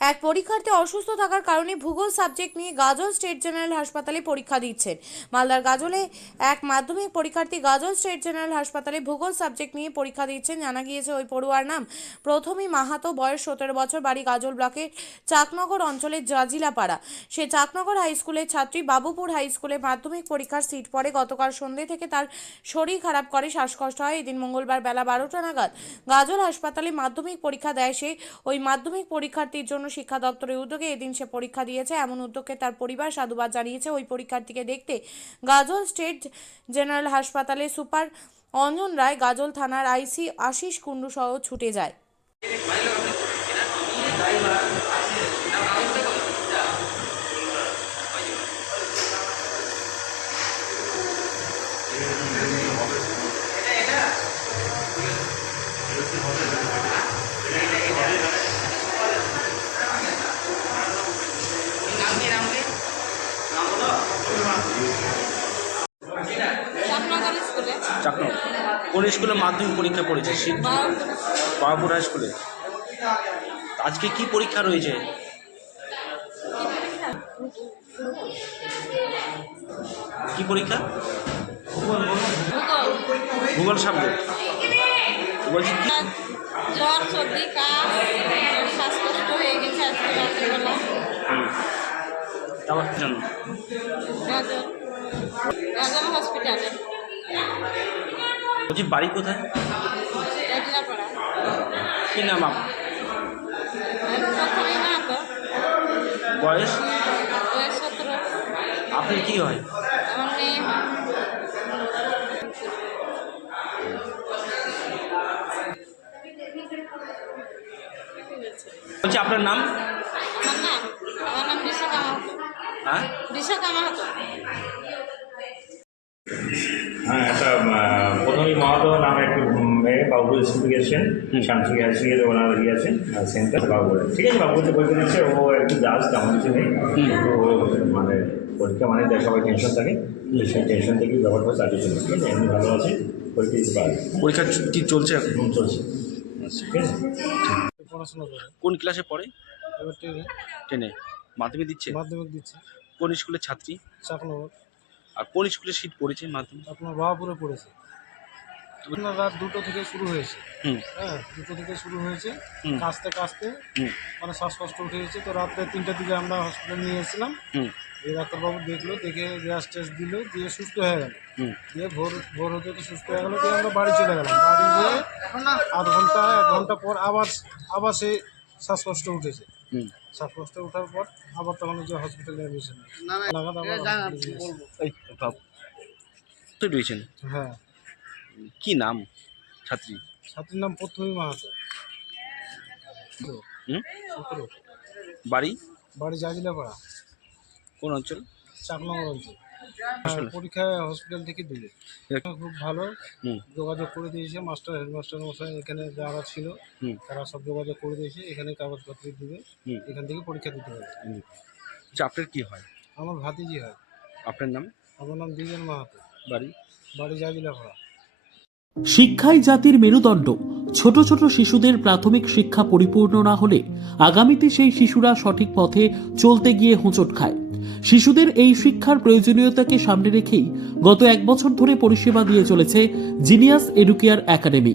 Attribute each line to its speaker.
Speaker 1: এক পরীক্ষার্থী অসুস্থ থাকার কারণে ভূগোল সাবজেক্ট নিয়ে গাজল স্টেট জেনারেল হাসপাতালে পরীক্ষা দিচ্ছেন। মালদার গাজলে এক মাধ্যমিক পরীক্ষার্থী গাজল স্টেট জেনারেল হাসপাতালে ভূগোল সাবজেক্ট নিয়ে পরীক্ষা দিচ্ছেন। জানা গিয়েছে ওই পড়ুয়ার নাম প্রথমী মাহাতো, বয়স সতেরো বছর, বাড়ি গাজল ব্লকের চাকনগর অঞ্চলের জাজিলাপাড়া। সে চাকনগর হাই স্কুলের ছাত্রী, বাবুপুর হাই স্কুলে মাধ্যমিক পরীক্ষার সিট পড়ে। গতকাল সন্ধ্যে থেকে তার শরীর খারাপ করে, শ্বাসকষ্ট হয়। এদিন মঙ্গলবার বেলা বারোটা নাগাদ গাজল হাসপাতালে মাধ্যমিক পরীক্ষা দেয় সে। ওই মাধ্যমিক পরীক্ষার্থীর জন্য শিক্ষা দপ্তরের উদ্যোগে এদিন সে পরীক্ষা দিয়েছে। এমন উদ্যোগকে তার পরিবার সাধুবাদ জানিয়েছে। ওই পরীক্ষার্থীকে দেখতে গাজল স্টেট জেনারেল হাসপাতালে সুপার অঞ্জন রায় গাজল থানার আইসি আশিস কুণ্ডু সহ ছুটে যায়।
Speaker 2: কোন স্কুলে মাধ্যমিক পরীক্ষা পড়েছে? বাবাপুর হাই স্কুলে। আজকে কি পরীক্ষা রয়েছে? কি পরীক্ষা?
Speaker 3: ভূগোল
Speaker 2: ভূগোল সাবজেক্ট। বলছি কি?
Speaker 3: জ্বর সর্দি কাশ শ্বাসকষ্ট হয়ে গেছে আজকে রাত্রিবেলা।
Speaker 2: তারপর
Speaker 3: হসপিটালে।
Speaker 2: বলছি বাড়ি কোথায়? কি নাম
Speaker 3: তো।
Speaker 2: বয়স? আপনি কি হয়?
Speaker 3: হয়।
Speaker 2: বলছি আপনার নাম?
Speaker 3: আমার
Speaker 4: থেকে এসেছেন শামসুক হাই স্কুলে ওনার ইয়ে আছে সেন্টার বাবুপুর ঠিক আছে তো পরীক্ষা দিচ্ছে ও একটু জাস্ট তেমন কিছু নেই। ও মানে পরীক্ষা মানে দেয় সবাই টেনশন থাকে সেই টেনশন থেকেই ব্যবহার করে চাকরি জন্য ঠিক আছে এমনি ভালো আছে পরীক্ষা দিতে পারবে।
Speaker 2: পরীক্ষা কি চলছে এখন?
Speaker 4: চলছে। ঠিক আছে?
Speaker 2: কোন ক্লাসে পড়ে?
Speaker 5: এবার টেনে
Speaker 2: মাধ্যমিক দিচ্ছে?
Speaker 5: মাধ্যমিক দিচ্ছে।
Speaker 2: কোন স্কুলের ছাত্রী?
Speaker 5: চাকনগর।
Speaker 2: আর কোন স্কুলে সিট পড়েছে মাধ্যমিক?
Speaker 5: আপনার বাবাপুরে পড়েছে। রাত দুটো থেকে শুরু হয়েছে
Speaker 2: হুম
Speaker 5: হ্যাঁ দুটো থেকে শুরু হয়েছে। কাঁচতে কাঁচতে
Speaker 2: হুম
Speaker 5: মানে শ্বাসকষ্ট উঠে গেছে তো রাত্রে তিনটার দিকে আমরা হসপিটালে নিয়ে এসেছিলাম
Speaker 2: হুম
Speaker 5: এই ডাক্তারবাবু দেখল দেখে গ্যাস টেস্ট দিল দিয়ে সুস্থ হয়ে গেল
Speaker 2: হুম
Speaker 5: দিয়ে ভোর ভোর হতে তো সুস্থ হয়ে গেলো দিয়ে আমরা বাড়ি চলে গেলাম বাড়ি গিয়ে আধ ঘণ্টা এক ঘণ্টা পর আবার আবার সেই শ্বাসকষ্ট উঠেছে
Speaker 2: হুম
Speaker 5: শ্বাসকষ্ট ওঠার পর আবার তখন যে হসপিটালে এডমিশন লাগাত আবার hospital এ নিয়ে এসেছি।
Speaker 2: এই বাবু তো রয়েছেন
Speaker 5: হ্যাঁ
Speaker 2: কি নাম ছাত্রী?
Speaker 5: ছাত্রীর নাম প্রথমী মাহাতো।
Speaker 2: হুম?
Speaker 5: সতেরো।
Speaker 2: বাড়ি?
Speaker 5: বাড়ি জাজিলাপাড়া।
Speaker 2: কোন অঞ্চল?
Speaker 5: চাকনগর অঞ্চল।
Speaker 2: আসলে?
Speaker 5: পরীক্ষা হসপিটাল থেকে দিলে। খুব ভালো।
Speaker 2: হুম।
Speaker 5: যোগাযোগ করে দিয়েছে। মাস্টার হেডমাস্টার মশাই এখানে যারা ছিল
Speaker 2: হুম।
Speaker 5: তারা সব যোগাযোগ করে দিয়েছে। এখানে কাগজপত্র দিবে।
Speaker 2: হুম।
Speaker 5: এখান থেকে পরীক্ষা দিতে হবে।
Speaker 2: হুম। আচ্ছা, আপনার কি হয়?
Speaker 5: আমার ভাতিজি হয়।
Speaker 2: আপনার নাম?
Speaker 5: আমার নাম দ্বিজন মাহাতো।
Speaker 2: বাড়ি?
Speaker 5: বাড়ি জাজিলাপাড়া।
Speaker 6: শিক্ষাই জাতির মেরুদণ্ড। ছোট ছোট শিশুদের প্রাথমিক শিক্ষা পরিপূর্ণ না হলে আগামীতে সেই শিশুরা সঠিক পথে চলতে গিয়ে হোঁচট খায়। শিশুদের এই শিক্ষার প্রয়োজনীয়তাকে সামনে রেখেই গত এক বছর ধরে পরিষেবা দিয়ে চলেছে জিনিয়াস এডুকেয়ার একাডেমি।